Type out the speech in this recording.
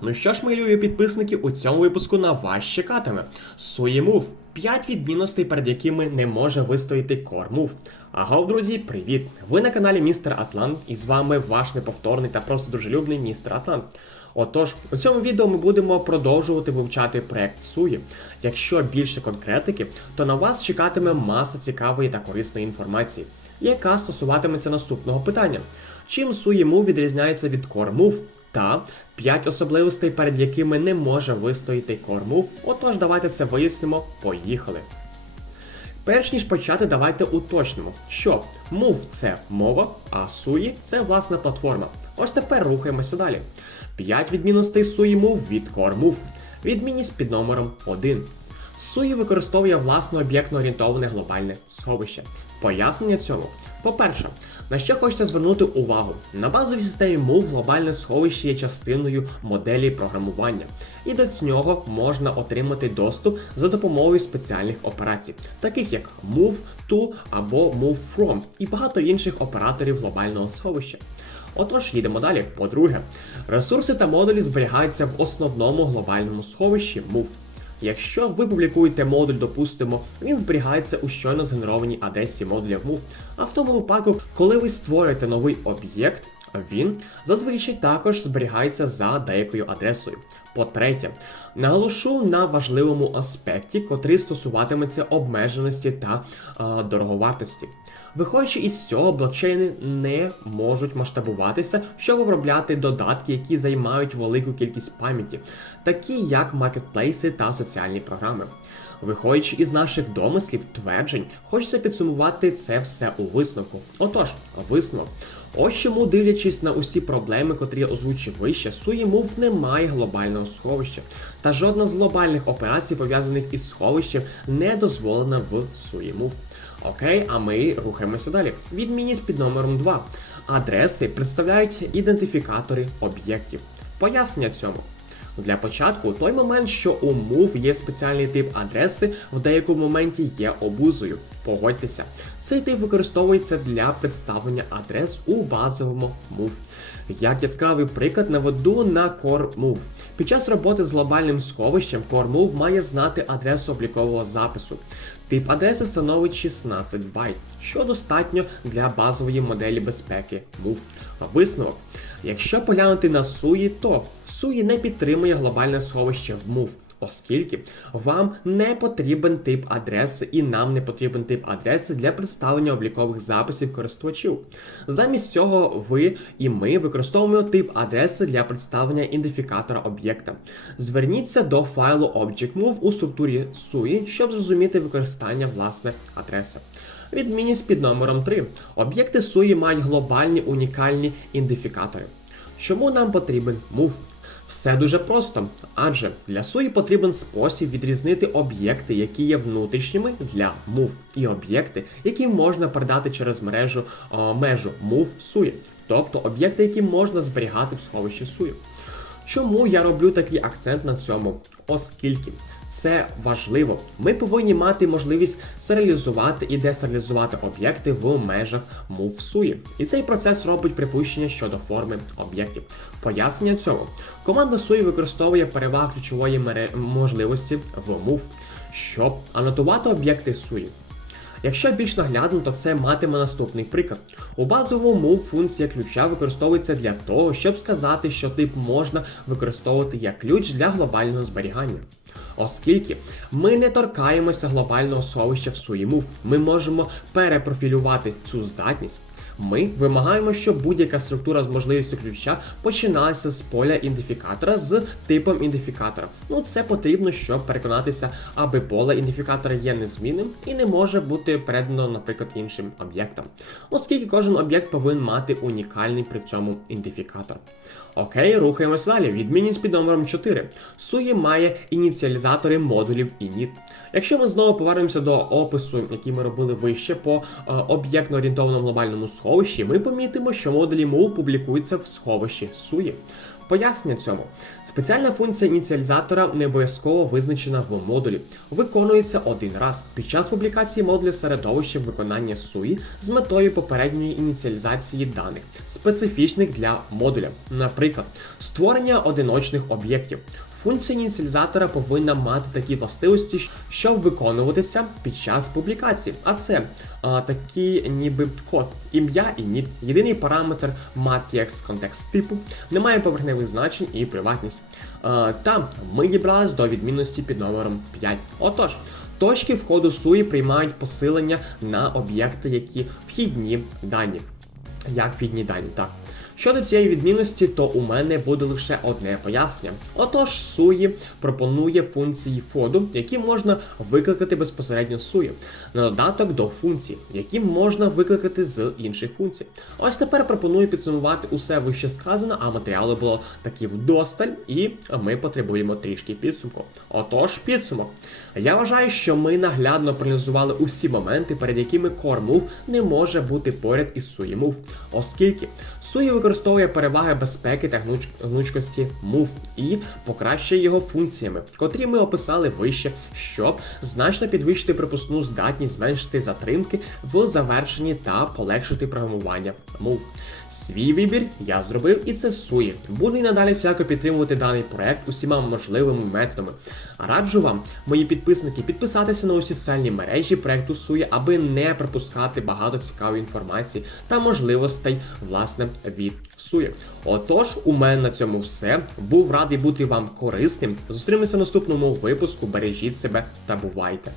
Ну що ж, мої любі підписники, у цьому випуску на вас чекатиме Суємув. 5 відмінностей, перед якими не може вистояти Кормув. Агов, друзі, привіт! Ви на каналі Містер Атлант, і з вами ваш неповторний та просто дружелюбний містер Атлант. Отож, у цьому відео ми будемо продовжувати вивчати проект Суї. Якщо більше конкретики, то на вас чекатиме маса цікавої та корисної інформації, яка стосуватиметься наступного питання: чим Суємув відрізняється від Кормув? Та 5 особливостей, перед якими не може вистояти Кормув. Отож, давайте це вияснимо. Поїхали. Перш ніж почати, давайте уточнимо, що Move – це мова, а SUI – це власна платформа. Ось тепер рухаємося далі. 5 відмінностей SUI Move від Move. Відмінність під номером 1. SUI використовує власне об'єктно орієнтоване глобальне сховище. Пояснення цьому. По-перше, на що хочеться звернути увагу? На базовій системі Move глобальне сховище є частиною моделі програмування, і до нього можна отримати доступ за допомогою спеціальних операцій, таких як Move to або Move from, і багато інших операторів глобального сховища. Отож, їдемо далі. По-друге, ресурси та модулі зберігаються в основному глобальному сховищі Move. Якщо ви публікуєте модуль, допустимо, він зберігається у щойно згенерованій адресі модуля Move. А в тому випадку, коли ви створюєте новий об'єкт, він зазвичай також зберігається за деякою адресою. По-третє, наголошу на важливому аспекті, котрий стосуватиметься обмеженості та е, дороговартості. Виходячи із цього, блокчейни не можуть масштабуватися, щоб обробляти додатки, які займають велику кількість пам'яті, такі як маркетплейси та соціальні програми. Виходячи із наших домислів, тверджень, хочеться підсумувати це все у висновку. Отож, висновок. Ось чому, дивлячись на усі проблеми, котрі озвучив вище, SUIMOVE не має глобального сховища. Та жодна з глобальних операцій, пов'язаних із сховищем, не дозволена в SUIMOVE. Окей, а ми рухаємося далі. Відмінність під номером 2. Адреси представляють ідентифікатори об'єктів. Пояснення цьому. Для початку, той момент, що у Move є спеціальний тип адреси, в деякому моменті є обузою. Погодьтеся, цей тип використовується для представлення адрес у базовому Move. Як яскравий приклад наведу на Core Move. Під час роботи з глобальним сховищем CoreMove має знати адресу облікового запису. Тип адреси становить 16 байт, що достатньо для базової моделі безпеки Move. Висновок. Якщо поглянути на SUI, то SUI не підтримує глобальне сховище в Move. Оскільки вам не потрібен тип адреси і нам не потрібен тип адреси для представлення облікових записів користувачів. Замість цього ви і ми використовуємо тип адреси для представлення ідентифікатора об'єкта. Зверніться до файлу ObjectMove у структурі SUI, щоб зрозуміти використання власне адреси. Відмінність під номером 3. Об'єкти SUI мають глобальні унікальні ідентифікатори. Чому нам потрібен Move? Все дуже просто, адже для SUI потрібен спосіб відрізнити об'єкти, які є внутрішніми для Move, і об'єкти, які можна передати через мережу о, межу Move SUI, тобто об'єкти, які можна зберігати в сховищі SUI. Чому я роблю такий акцент на цьому? Оскільки це важливо. Ми повинні мати можливість серіалізувати і десеріалізувати об'єкти в межах Move SUI. І цей процес робить припущення щодо форми об'єктів. Пояснення цього. Команда SUI використовує переваги ключової можливості в Move, щоб анотувати об'єкти SUI. Якщо більш наглядно, то це матиме наступний приклад. У базовому move функція ключа використовується для того, щоб сказати, що тип можна використовувати як ключ для глобального зберігання. Оскільки ми не торкаємося глобального сховища в SUIMove, ми можемо перепрофілювати цю здатність. Ми вимагаємо, щоб будь-яка структура з можливістю ключа починалася з поля ідентифікатора з типом ідентифікатора. Ну, це потрібно, щоб переконатися, аби поле ідентифікатора є незмінним і не може бути передано, наприклад, іншим об'єктам. Оскільки кожен об'єкт повинен мати унікальний при цьому ідентифікатор. Окей, рухаємося далі. Відмінність під номером 4. SUI має ініціалізатори модулів init. Якщо ми знову повернемося до опису, який ми робили вище по е, об'єктно-орієнтованому глобальному сховищу, сховищі, ми помітимо, що модулі move публікуються в сховищі SUI. Пояснення цьому. Спеціальна функція ініціалізатора не обов'язково визначена в модулі. Виконується один раз під час публікації модуля середовища виконання SUI з метою попередньої ініціалізації даних, специфічних для модуля, наприклад, створення одиночних об'єктів. Функція ініціалізатора повинна мати такі властивості, щоб виконуватися під час публікації. А це а, такі ніби код, ім'я і ніт, єдиний параметр MATX контекст типу, немає поверхневих значень і приватність. А, та ми дібрались до відмінності під номером 5. Отож, точки входу SUI приймають посилення на об'єкти, які вхідні дані. Як вхідні дані, так. Щодо цієї відмінності, то у мене буде лише одне пояснення. Отож, SUI пропонує функції входу, які можна викликати безпосередньо SUI, на додаток до функцій, які можна викликати з інших функцій. Ось тепер пропоную підсумувати усе вище сказане, а матеріалу було таки вдосталь, і ми потребуємо трішки підсумку. Отож, підсумок. Я вважаю, що ми наглядно проаналізували усі моменти, перед якими Move не може бути поряд із SUI Move, оскільки SUI використовує переваги безпеки та гнуч... гнучкості Move і покращує його функціями, котрі ми описали вище, щоб значно підвищити пропускну здатність, зменшити затримки в завершенні та полегшити програмування Move. Свій вибір я зробив і це SUI. Буду і надалі всяко підтримувати даний проект усіма можливими методами. Раджу вам, мої підписники, підписатися на усі соціальні мережі проекту SUI, аби не пропускати багато цікавої інформації та можливостей власне від SUI. Отож, у мене на цьому все. Був радий бути вам корисним. Зустрінемося в наступному випуску. Бережіть себе та бувайте!